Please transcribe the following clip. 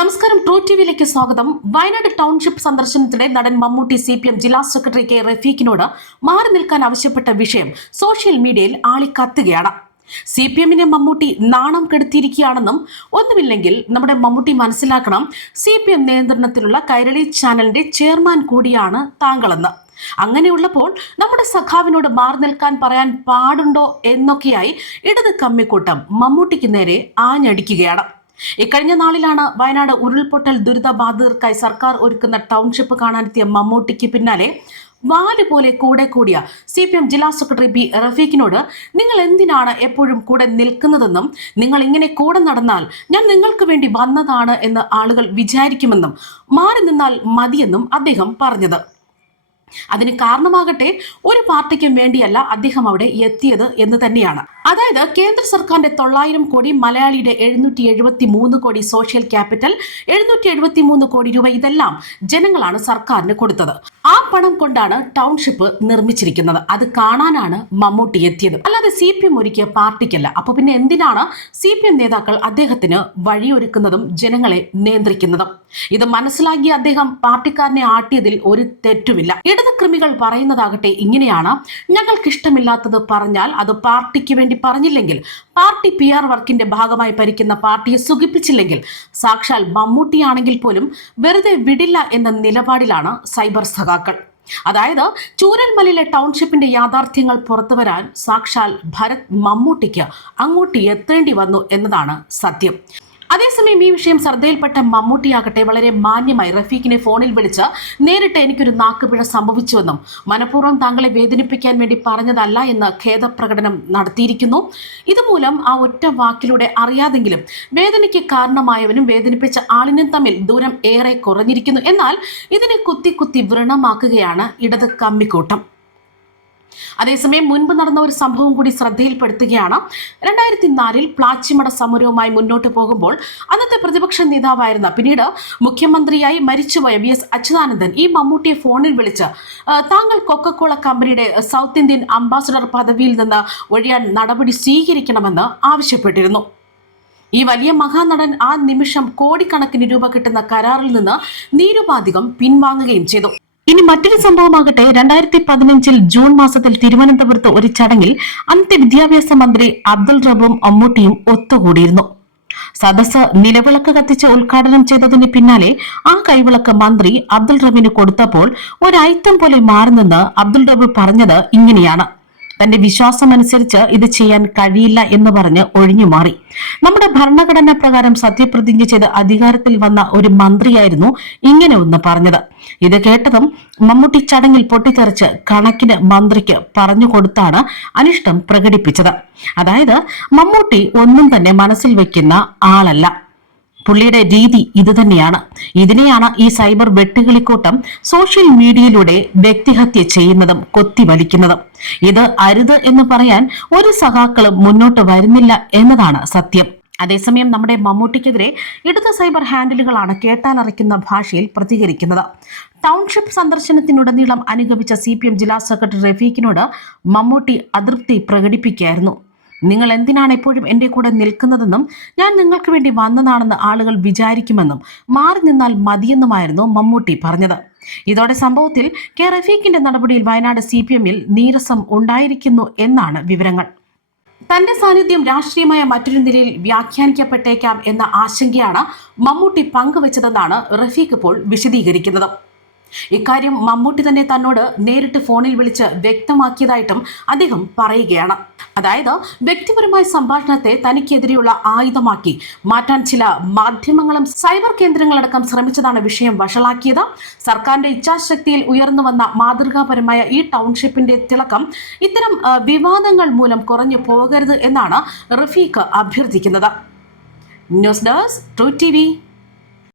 നമസ്കാരം, ട്രൂ ടിവിയിലേക്ക് സ്വാഗതം. വയനാട് ടൗൺഷിപ്പ് സന്ദർശനത്തിനിടെ നടൻ മമ്മൂട്ടി CPM ജില്ലാ സെക്രട്ടറി കെ റഫീഖിനോട് മാറി നിൽക്കാൻ ആവശ്യപ്പെട്ട വിഷയം സോഷ്യൽ മീഡിയയിൽ ആളിക്കത്തുകയാണ്. CPMനെ മമ്മൂട്ടി നാണം കെടുത്തിയിരിക്കുകയാണെന്നും, ഒന്നുമില്ലെങ്കിൽ നമ്മുടെ മമ്മൂട്ടി മനസ്സിലാക്കണം, CPM നിയന്ത്രണത്തിലുള്ള കൈരളി ചാനലിന്റെ ചെയർമാൻ കൂടിയാണ് താങ്കളെന്ന്. അങ്ങനെയുള്ളപ്പോൾ നമ്മുടെ സഖാവിനോട് മാറി നിൽക്കാൻ പറയാൻ പാടുണ്ടോ എന്നൊക്കെയായി ഇടത് കമ്മിക്കൂട്ടം മമ്മൂട്ടിക്ക് നേരെ ആഞ്ഞടിക്കുകയാണ്. ഇക്കഴിഞ്ഞ നാളിലാണ് വയനാട് ഉരുൾപൊട്ടൽ ദുരിതബാധിതർക്കായി സർക്കാർ ഒരുക്കുന്ന ടൗൺഷിപ്പ് കാണാനെത്തിയ മമ്മൂട്ടിക്ക് പിന്നാലെ വാല് പോലെ കൂടെ കൂടിയ CPM ജില്ലാ സെക്രട്ടറി B റഫീഖിനോട് നിങ്ങൾ എന്തിനാണ് എപ്പോഴും കൂടെ നിൽക്കുന്നതെന്നും, നിങ്ങൾ ഇങ്ങനെ കൂടെ നടന്നാൽ ഞാൻ നിങ്ങൾക്ക് വേണ്ടി വന്നതാണ് എന്ന് ആളുകൾ വിചാരിക്കുമെന്നും, മാറി നിന്നാൽ മതിയെന്നും അദ്ദേഹം പറഞ്ഞത്. അതിന് കാരണമാകട്ടെ, ഒരു പാർട്ടിക്കും വേണ്ടിയല്ല അദ്ദേഹം അവിടെ എത്തിയത് എന്ന് തന്നെയാണ്. അതായത് കേന്ദ്ര സർക്കാരിന്റെ 900 കോടി, മലയാളിയുടെ 773 കോടി സോഷ്യൽ ക്യാപിറ്റൽ, 773 കോടി രൂപ, ഇതെല്ലാം ജനങ്ങളാണ് സർക്കാരിന് കൊടുത്തത്. ആ പണം കൊണ്ടാണ് ടൗൺഷിപ്പ് നിർമ്മിച്ചിരിക്കുന്നത്. അത് കാണാനാണ് മമ്മൂട്ടി എത്തിയത്, അല്ലാതെ CPM ഒരുക്കിയ പാർട്ടിക്കല്ല. അപ്പൊ പിന്നെ എന്തിനാണ് CPM നേതാക്കൾ അദ്ദേഹത്തിന് വഴിയൊരുക്കുന്നതും ജനങ്ങളെ നിയന്ത്രിക്കുന്നതും? ഇത് മനസ്സിലാക്കിയ അദ്ദേഹം പാർട്ടിക്കാരനെ ആട്ടിയതിൽ ഒരു തെറ്റുമില്ല. ഇടതുക്രിമികൾ പറയുന്നതാകട്ടെ ഇങ്ങനെയാണ്: ഞങ്ങൾക്കിഷ്ടമില്ലാത്തത് പറഞ്ഞാൽ അത് പാർട്ടിക്ക് വേണ്ടി പറഞ്ഞില്ലെങ്കിൽ, പാർട്ടി PR വർക്കിന്റെ ഭാഗമായി ഭരിക്കുന്ന പാർട്ടിയെ സുഖിപ്പിച്ചില്ലെങ്കിൽ, സാക്ഷാൽ മമ്മൂട്ടിയാണെങ്കിൽ പോലും വെറുതെ വിടില്ല എന്ന നിലപാടിലാണ് സൈബർ സഖാക്കൾ. അതായത് ചൂരൽമലയിലെ ടൗൺഷിപ്പിന്റെ യാഥാർത്ഥ്യങ്ങൾ പുറത്തുവരാൻ സാക്ഷാൽ ഭരത് മമ്മൂട്ടിക്ക് അങ്ങോട്ട് എത്തേണ്ടി വന്നു എന്നതാണ് സത്യം. അതേസമയം ഈ വിഷയം ശ്രദ്ധയിൽപ്പെട്ട മമ്മൂട്ടിയാകട്ടെ വളരെ മാന്യമായി റഫീഖിനെ ഫോണിൽ വിളിച്ച് നേരിട്ട് എനിക്കൊരു നാക്കുപിഴ സംഭവിച്ചുവെന്നും, മനഃപൂർവ്വം താങ്കളെ വേദനിപ്പിക്കാൻ വേണ്ടി പറഞ്ഞതല്ല എന്ന് ഖേദപ്രകടനം നടത്തിയിരിക്കുന്നു. ഇതുമൂലം ആ ഒറ്റ വാക്കിലൂടെ അറിയാതെങ്കിലും വേദനയ്ക്ക് കാരണമായവനും വേദനിപ്പിച്ച ആളിനും തമ്മിൽ ദൂരം ഏറെ കുറഞ്ഞിരിക്കുന്നു. എന്നാൽ ഇതിനെ കുത്തി കുത്തി വ്രണമാക്കുകയാണ് ഇടത് കമ്മിക്കൂട്ടം. അതേസമയം മുൻപ് നടന്ന ഒരു സംഭവം കൂടി ശ്രദ്ധയിൽപ്പെടുത്തുകയാണ്. 2004 പ്ലാച്ചിമട സമരവുമായി മുന്നോട്ട് പോകുമ്പോൾ അന്നത്തെ പ്രതിപക്ഷ നേതാവായിരുന്ന, പിന്നീട് മുഖ്യമന്ത്രിയായി മരിച്ചുപോയ VS അച്യുതാനന്ദൻ ഈ മമ്മൂട്ടിയെ ഫോണിൽ വിളിച്ച് താങ്കൾ കൊക്കക്കോള കമ്പനിയുടെ സൗത്ത് ഇന്ത്യൻ അംബാസഡർ പദവിയിൽ നിന്ന് ഒഴിയാൻ നടപടി സ്വീകരിക്കണമെന്ന് ആവശ്യപ്പെട്ടിരുന്നു. ഈ വലിയ മഹാനടൻ ആ നിമിഷം കോടിക്കണക്കിന് രൂപ കിട്ടുന്ന കരാറിൽ നിന്ന് നിരുപാധികം പിൻവാങ്ങുകയും ചെയ്തു. ഇനി മറ്റൊരു സംഭവമാകട്ടെ, 2015 ജൂൺ മാസത്തിൽ തിരുവനന്തപുരത്ത് ഒരു ചടങ്ങിൽ അന്നത്തെ വിദ്യാഭ്യാസ മന്ത്രി അബ്ദുൾ റബ്ബും മമ്മൂട്ടിയും ഒത്തുകൂടിയിരുന്നു. സദസ്സ് നിലവിളക്ക് കത്തിച്ച് ഉദ്ഘാടനം ചെയ്തതിന് പിന്നാലെ ആ കൈവിളക്ക് മന്ത്രി അബ്ദുൾ റബ്ബിന് കൊടുത്തപ്പോൾ ഒരൈത്തം പോലെ മാറി നിന്ന് അബ്ദുൾ റബ്ബ് പറഞ്ഞത് ഇങ്ങനെയാണ്: തന്റെ വിശ്വാസമനുസരിച്ച് ഇത് ചെയ്യാൻ കഴിയില്ല എന്ന് പറഞ്ഞ് ഒഴിഞ്ഞു മാറി. നമ്മുടെ ഭരണഘടന പ്രകാരം സത്യപ്രതിജ്ഞ ചെയ്ത് അധികാരത്തിൽ വന്ന ഒരു മന്ത്രിയായിരുന്നു ഇങ്ങനെ ഒന്ന് പറഞ്ഞത്. ഇത് കേട്ടതും മമ്മൂട്ടി ചടങ്ങിൽ പൊട്ടിത്തെറിച്ച് കണക്കിന് മന്ത്രിക്ക് പറഞ്ഞു കൊടുത്താണ് അനിഷ്ടം പ്രകടിപ്പിച്ചത്. അതായത് മമ്മൂട്ടി ഒന്നും തന്നെ മനസ്സിൽ വെക്കുന്ന ആളല്ല. പുള്ളിയുടെ രീതി ഇതുതന്നെയാണ്. ഇതിനെയാണ് ഈ സൈബർ വെട്ടുകിളിക്കൂട്ടം സോഷ്യൽ മീഡിയയിലൂടെ വ്യക്തിഹത്യ ചെയ്യുന്നതും കൊത്തിവലിക്കുന്നതും. ഇത് അരുത് എന്ന് പറയാൻ ഒരു സഖാക്കളും മുന്നോട്ട് വരുന്നില്ല എന്നതാണ് സത്യം. അതേസമയം നമ്മുടെ മമ്മൂട്ടിക്കെതിരെ ഇടത് സൈബർ ഹാൻഡിലുകളാണ് കേട്ടാലറിക്കുന്ന ഭാഷയിൽ പ്രതികരിക്കുന്നത്. ടൗൺഷിപ്പ് സന്ദർശനത്തിനുടനീളം അനുഗമിച്ച CPM ജില്ലാ സെക്രട്ടറി റഫീഖിനോട് മമ്മൂട്ടി അതൃപ്തി പ്രകടിപ്പിക്കുകയായിരുന്നു. നിങ്ങൾ എന്തിനാണ് എപ്പോഴും എൻ്റെ കൂടെ നിൽക്കുന്നതെന്നും, ഞാൻ നിങ്ങൾക്ക് വേണ്ടി വന്നതാണെന്ന് ആളുകൾ വിചാരിക്കുമെന്നും, മാറി നിന്നാൽ മതിയെന്നുമായിരുന്നു മമ്മൂട്ടി പറഞ്ഞത്. ഇതോടെ സംഭവത്തിൽ കെ റഫീഖിന്റെ നടപടിയിൽ വയനാട് CPMൽ നീരസം ഉണ്ടായിരിക്കുന്നു എന്നാണ് വിവരങ്ങൾ. തന്റെ സാന്നിധ്യം രാഷ്ട്രീയമായ മറ്റൊരു നിലയിൽ വ്യാഖ്യാനിക്കപ്പെട്ടേക്കാം എന്ന ആശങ്കയാണ് മമ്മൂട്ടി പങ്കുവച്ചതെന്നാണ് റഫീഖ് ഇപ്പോൾ വിശദീകരിക്കുന്നത്. ഇക്കാര്യം മമ്മൂട്ടി തന്നെ തന്നോട് നേരിട്ട് ഫോണിൽ വിളിച്ച് വ്യക്തമാക്കിയതായിട്ടും അദ്ദേഹം പറയുകയാണ്. അതായത് വ്യക്തിപരമായ സംഭാഷണത്തെ തനിക്കെതിരെയുള്ള ആയുധമാക്കി മാറ്റാൻ ചില മാധ്യമങ്ങളും സൈബർ കേന്ദ്രങ്ങളടക്കം ശ്രമിച്ചതാണ് വിഷയം വഷളാക്കിയത്. സർക്കാരിന്റെ ഇച്ഛാശക്തിയിൽ ഉയർന്നു വന്ന മാതൃകാപരമായ ഈ ടൗൺഷിപ്പിന്റെ തിളക്കം ഇത്തരം വിവാദങ്ങൾ മൂലം കുറഞ്ഞു പോകരുത് എന്നാണ് റഫീഖ് അഭ്യർത്ഥിക്കുന്നത്. News desk, true TV.